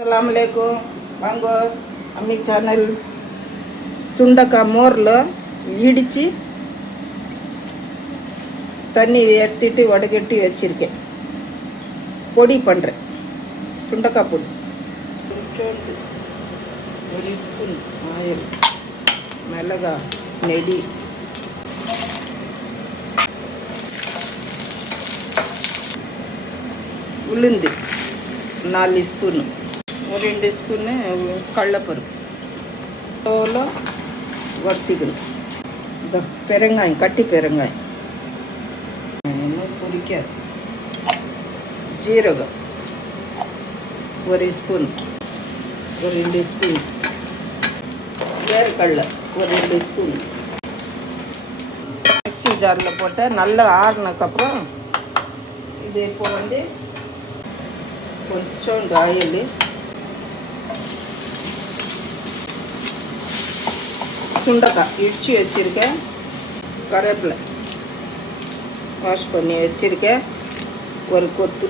அஸ்ஸலாமுஅலைக்கும். வாங்க அம்மி சேனல். சுண்டக்காய் மோரில் இடித்து தண்ணி எடுத்துட்டு வடகட்டி வச்சுருக்கேன். பொடி பண்ணுறேன். சுண்டக்காய் பொடி. ஒரு ஸ்பூன் ஆயில், மிளகாய், நெடி, உளுந்து 4 ஸ்பூனு, ஒரு 2 ஸ்பூனு கடலைப்பருப்பு தோலை வறுத்திக்கணும். இந்த பெருங்காயம், கட்டி பெருங்காயம் இன்னும் பொரிக்க, ஜீரகம் ஒரு ஸ்பூன், ஒரு 2 ஸ்பூன், வேர்க்கடலை ஒரு 2 ஸ்பூன். மிக்ஸி ஜாரில் போட்டு நல்லா ஆறினதுக்கப்புறம் இது இப்போ கொஞ்சோண்டு ஆயில், சுண்டக்காய் இடித்து வச்சுருக்கேன், கருவேப்பிலை வாஷ் பண்ணி வச்சுருக்கேன், ஒரு கொத்து,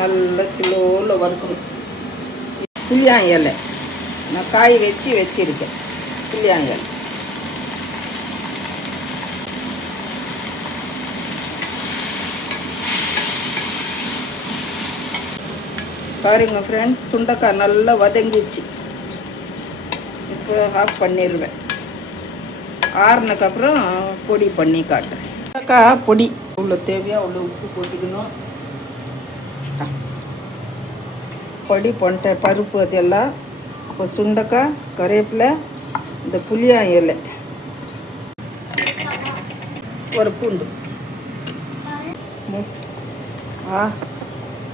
நல்லா ஸ்லோவில் வறுக்கணும். புளியாங் இலை நான் காய் வச்சுருக்கேன். புளியாங் இலை பாருங்க ஃப்ரெண்ட்ஸ், சுண்டக்காய் நல்லா வதங்கிச்சு. இப்போ ஆஃப் பண்ணிடுவேன். ஆறுனதுக்கப்புறம் பொடி பண்ணி காட்டுறேன். சுண்டக்காய் பொடி அவ்வளோ தேவையோ அவ்வளோ உப்பு போட்டுக்கணும். பொடி பண்ணிட்டேன் பருப்பு அதெல்லாம். இப்போ சுண்டக்காய், கருவேப்பிலை, இந்த புளியாங் இலை, ஒரு பூண்டு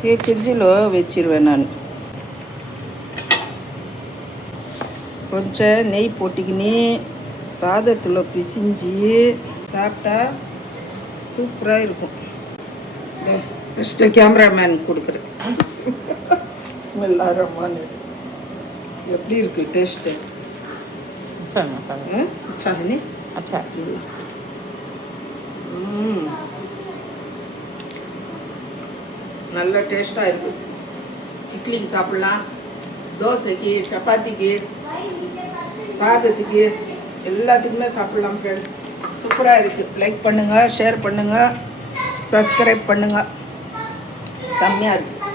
ஃப்ரிட்ஜில் வச்சிருவேன் நான். கொஞ்சம் நெய் போட்டிக்கினே சாதத்தில் பிசிஞ்சு சாப்பிட்டா சூப்பராக இருக்கும். ஃபஸ்ட்டு கேமராமேன் கொடுக்குறேன். ஸ்மெல்லாக ரம்மான்னு எப்படி இருக்கு டேஸ்ட்டு? अच्छा நல்ல டேஸ்ட்டாக இருக்குது. இட்லிக்கு சாப்பிட்லாம், தோசைக்கு, சப்பாத்திக்கு, சாதத்துக்கு, எல்லாத்துக்குமே சாப்பிட்லாம் ஃப்ரெண்ட்ஸ். சூப்பராக இருக்குது. லைக் பண்ணுங்கள், ஷேர் பண்ணுங்கள், சப்ஸ்கிரைப் பண்ணுங்கள். செம்மையாக இருக்குது.